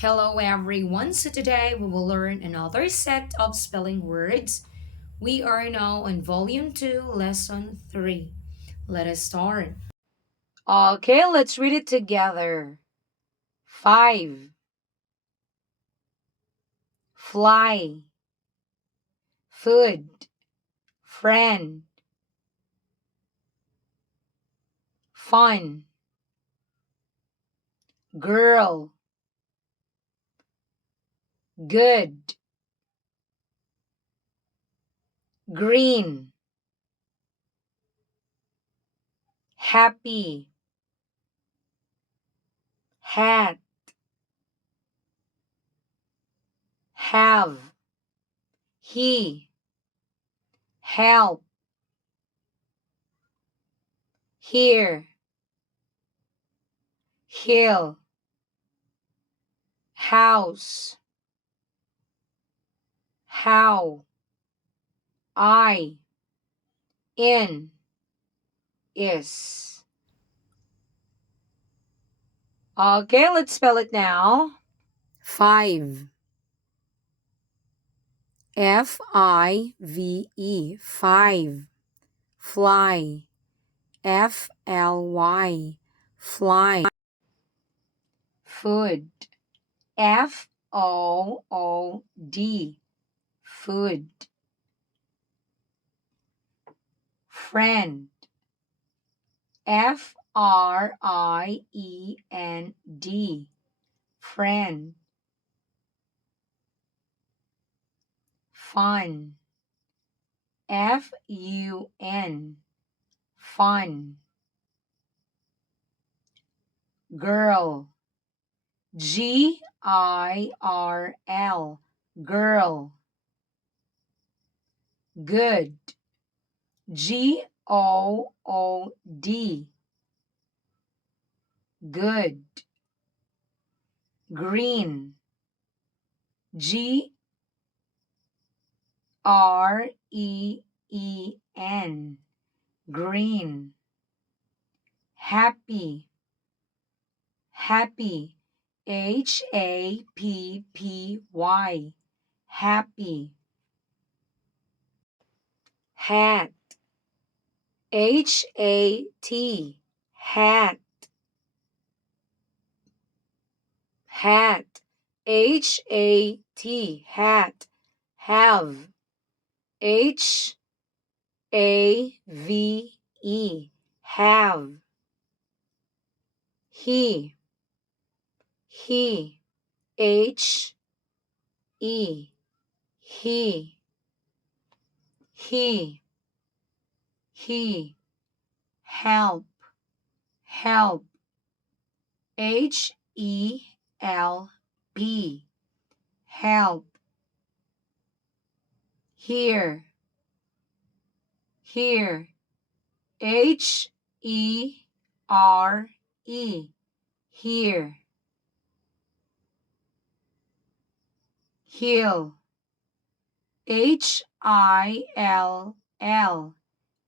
Hello everyone. So today we will learn another set of spelling words. We are now on volume 2, lesson 3. Let us start. Okay, let's read it together. 5. Fly. Food. Friend. Fun. Girl. Good. Green. Happy. Hat. Have. He. Help. Here. Hill. House. How. I. In. Is. Okay, let's spell it now. 5. Five. 5. Fly. Fly. Fly. Food. Food. Food. Friend. Friend. Friend. Fun. Fun. Fun. Girl. Girl. Girl. Good. Good. Good. Green. Green. Green. Happy. Happy. Happy. Happy. Hat. Hat. Hat. Hat. Hat. Have. Have. Have. He. He. He. He. He. He. Help. Help. Help. Help. Here. Here. Here. Here. Hill.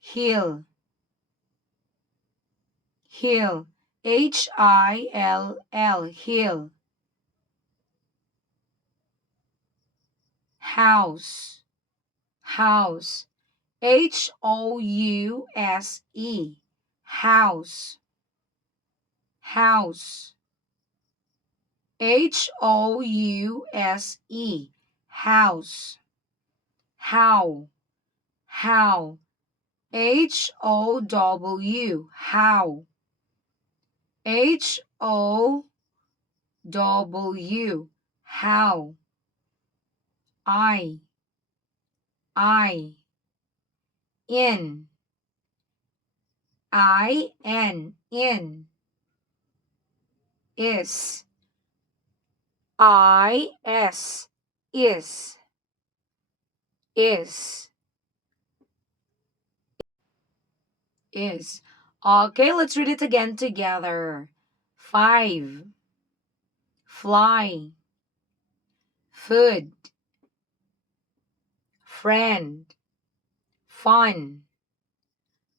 Hill. Hill. Hill. Hill. House. House. House. House. House. House. House. How. How. How. How. How. I. I. In. In. Is. Is. Is. Is. Is. Okay, let's read it again together. 5. Fly. Food. Friend. Fun.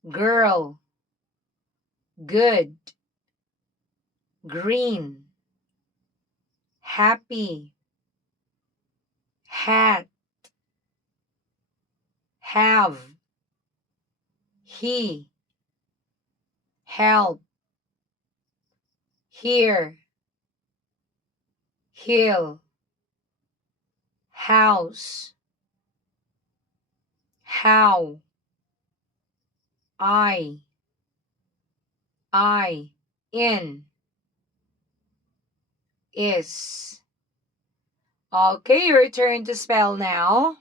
Girl. Good. Green. happy, hat, have, he, help, here, hill, house, how, I, in, is. Okay, your turn to spell now.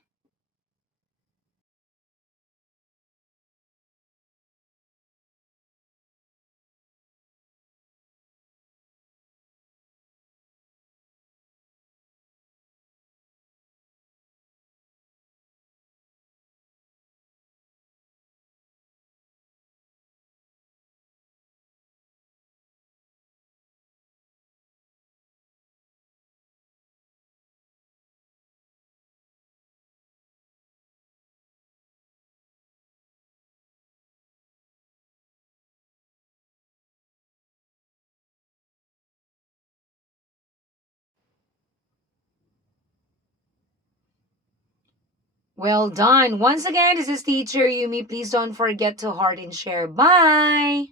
Well done. Once again, this is teacher Yumi. Please don't forget to heart and share. Bye.